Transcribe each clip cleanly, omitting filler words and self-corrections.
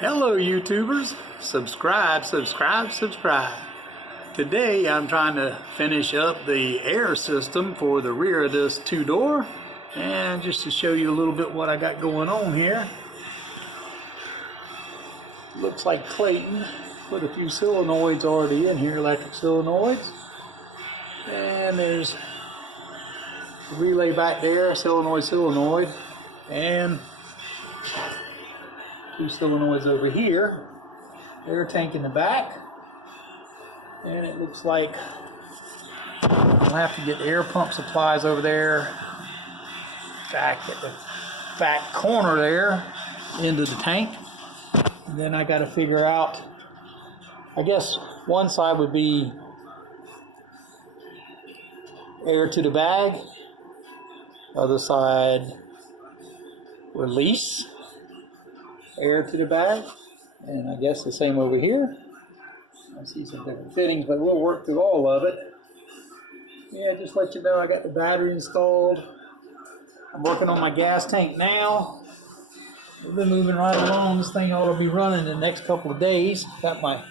Hello YouTubers, subscribe. Today I'm trying to finish up the air system for the rear of this two-door, and just to show you a little bit what I got going on here. Looks like Clayton put a few solenoids already in here, electric solenoids, and there's a relay back there, solenoid, and two solenoids over here, air tank in the back, and it looks like I'll have to get air pump supplies over there back at the back corner there into the tank. And then I got to figure out, I guess one side would be air to the bag, other side release air to the bag, and I guess the same over here. I see some different fittings, but we'll work through all of it. Yeah, just let you know I got the battery installed. I'm working on my gas tank now. We've been moving right along. This thing ought to be running in the next couple of days. Got my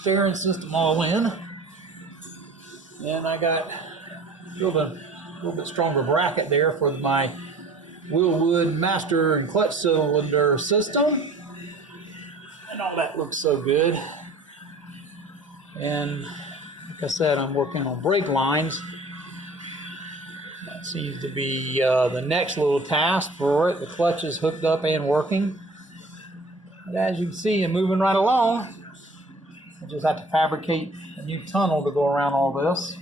steering system all in, and I got built a little bit stronger bracket there for my Wilwood master and clutch cylinder system, and all that looks so good. And like I said, I'm working on brake lines. That seems to be the next little task for it. The clutch is hooked up and working, but as you can see, I'm moving right along. I just have to fabricate a new tunnel to go around all this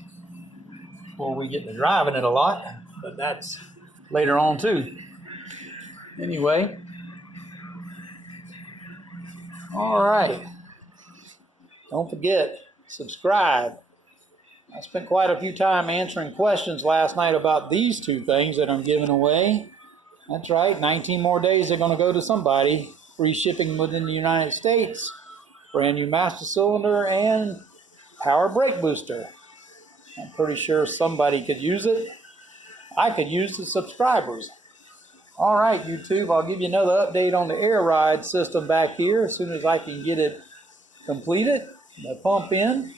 before we get to driving it a lot, but that's later on too. Anyway, all right, don't forget, subscribe. I spent quite a few time answering questions last night about these two things that I'm giving away. That's right, 19 more days they're going to go to somebody. Free shipping within the United States. Brand new master cylinder and power brake booster. I'm pretty sure somebody could use it. I could use the subscribers. All right, YouTube, I'll give you another update on the air ride system back here as soon as I can get it completed, the pump in.